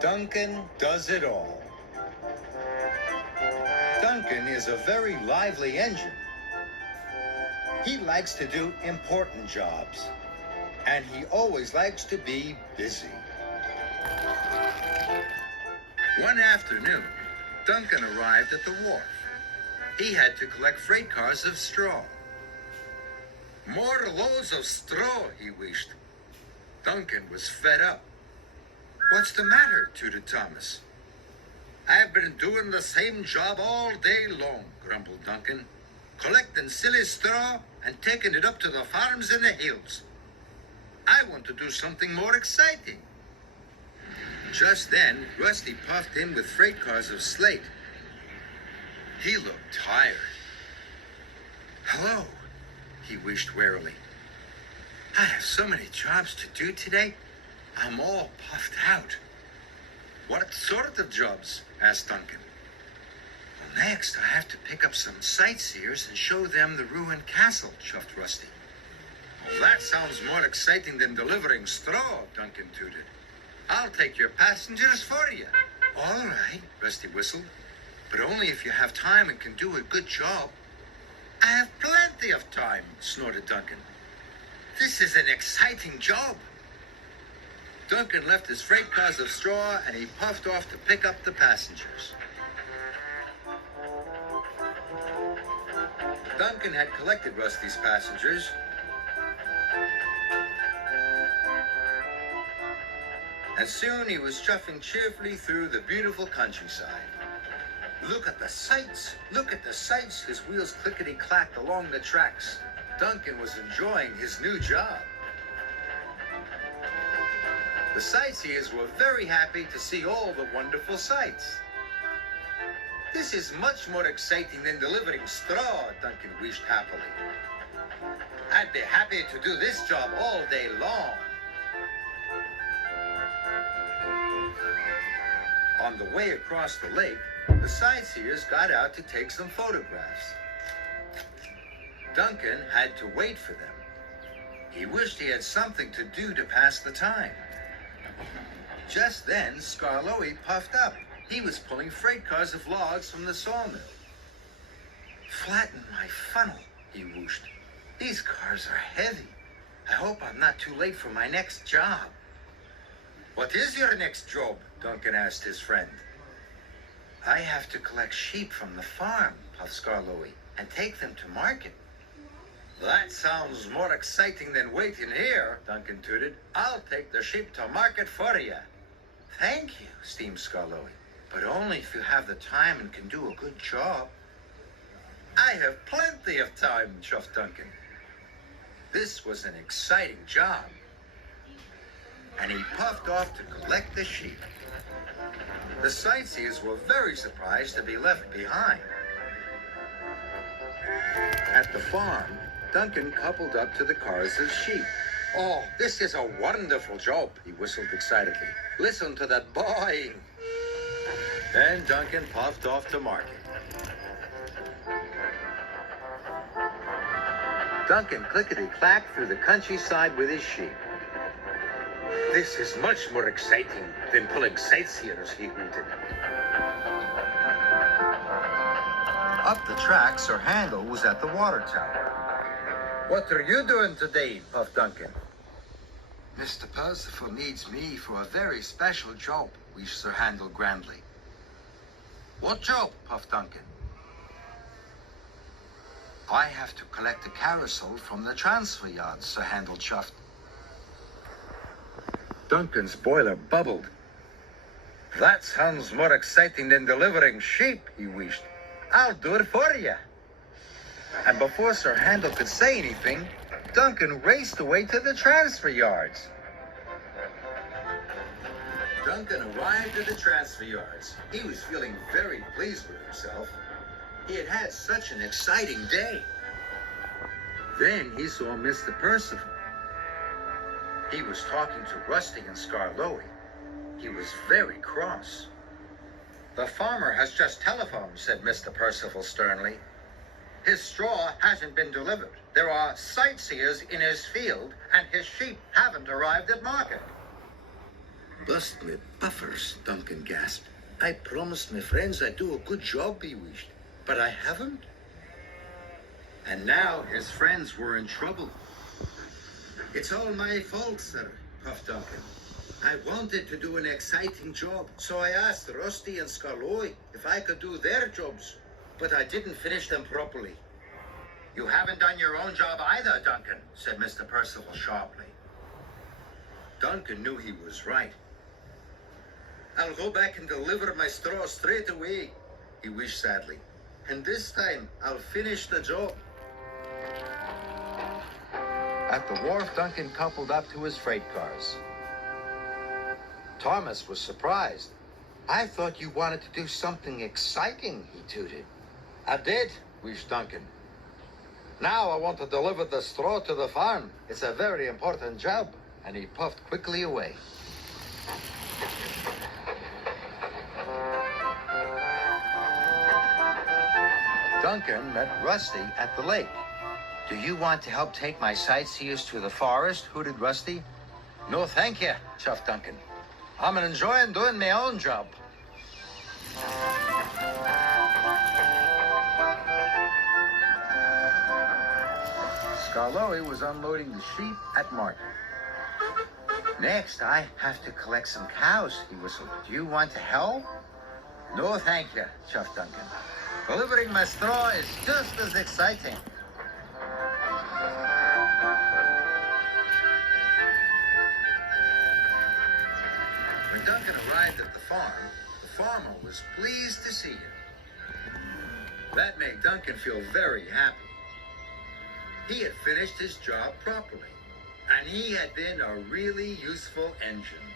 Duncan Does It All. Duncan is a very lively engine. He likes to do important jobs, and he always likes to be busy. One afternoon, Duncan arrived at the wharf. He had to collect freight cars of straw. More loads of straw, he wished. Duncan was fed up. "What's the matter?" tooted Thomas. "I've been doing the same job all day long," grumbled Duncan, "collecting silly straw and taking it up to the farms in the hills. I want to do something more exciting." Just then, Rusty puffed in with freight cars of slate. He looked tired. "Hello," he wished wearily. "I have so many jobs to do today. I'm all puffed out." "What sort of jobs?" asked Duncan. "Well, next I have to pick up some sightseers and show them the ruined castle," chuffed Rusty. "Well, that sounds more exciting than delivering straw," Duncan tooted. "I'll take your passengers for you." "All right," Rusty whistled, "but only if you have time and can do a good job." "I have plenty of time," snorted Duncan. "This is an exciting job." Duncan left his freight cars of straw and he puffed off to pick up the passengers. Duncan had collected Rusty's passengers. And soon he was chuffing cheerfully through the beautiful countryside. "Look at the sights! Look at the sights!" His wheels clickety-clacked along the tracks. Duncan was enjoying his new job. The sightseers were very happy to see all the wonderful sights. "This is much more exciting than delivering straw," Duncan wished happily. "I'd be happy to do this job all day long." On the way across the lake, the sightseers got out to take some photographs. Duncan had to wait for them. He wished he had something to do to pass the time. Just then, Skarloey puffed up. He was pulling freight cars of logs from the sawmill. "Flatten my funnel," he whooshed. "These cars are heavy. I hope I'm not too late for my next job." "What is your next job?" Duncan asked his friend. "I have to collect sheep from the farm," puffed Skarloey, "and take them to market." "That sounds more exciting than waiting here," Duncan tooted. "I'll take the sheep to market for you." "Thank you," steamed Skarloey, "but only if you have the time and can do a good job." "I have plenty of time," chuffed Duncan. This was an exciting job. And he puffed off to collect the sheep. The sightseers were very surprised to be left behind. At the farm, Duncan coupled up to the cars of sheep. "Oh, this is a wonderful job," he whistled excitedly. "Listen to that baaing." Then Duncan puffed off to market. Duncan clickety-clacked through the countryside with his sheep. "This is much more exciting than pulling sightseers," he hooted. Up the track, Sir Handel was at the water tower. "What are you doing today?" puffed Duncan. "Mr. Percival needs me for a very special job," wished Sir Handel grandly. "What job?" puffed Duncan. "I have to collect the carousel from the transfer yard," Sir Handel chuffed. Duncan's boiler bubbled. "That sounds more exciting than delivering sheep," he wished. "I'll do it for you." And before Sir Handel could say anything, Duncan raced away to the transfer yards. Duncan arrived at the transfer yards. He was feeling very pleased with himself. He had had such an exciting day. Then he saw Mr. Percival. He was talking to Rusty and Skarloey. He was very cross. "The farmer has just telephoned," said Mr. Percival sternly. "His straw hasn't been delivered. There are sightseers in his field, and his sheep haven't arrived at market." Bust me buffers, Duncan gasped. I promised my friends I'd do a good job, he wished, but I haven't. And now his friends were in trouble. It's all my fault, sir, puffed Duncan. I wanted to do an exciting job, so I asked Rusty and Scarloy if I could do their jobs, but I didn't finish them properly. You haven't done your own job either, Duncan, said Mr. Percival sharply. Duncan knew he was right. I'll go back and deliver my straw straight away, he wished sadly. And this time, I'll finish the job. At the wharf, Duncan coupled up to his freight cars. Thomas was surprised. I thought you wanted to do something exciting, he tooted. I did, wished Duncan. Now I want to deliver the straw to the farm. It's a very important job. And he puffed quickly away. Duncan met Rusty at the lake. Do you want to help take my sightseers to the forest? Hooted Rusty. No, thank you, chuffed Duncan. I'm enjoying doing my own job. Scarloy was unloading the sheep at market. Next, I have to collect some cows, he whistled. Do you want to help? No, thank you, chuffed Duncan. Delivering my straw is just as exciting. When Duncan arrived at the farmer was pleased to see him. That made Duncan feel very happy. He had finished his job properly, and he had been a really useful engine.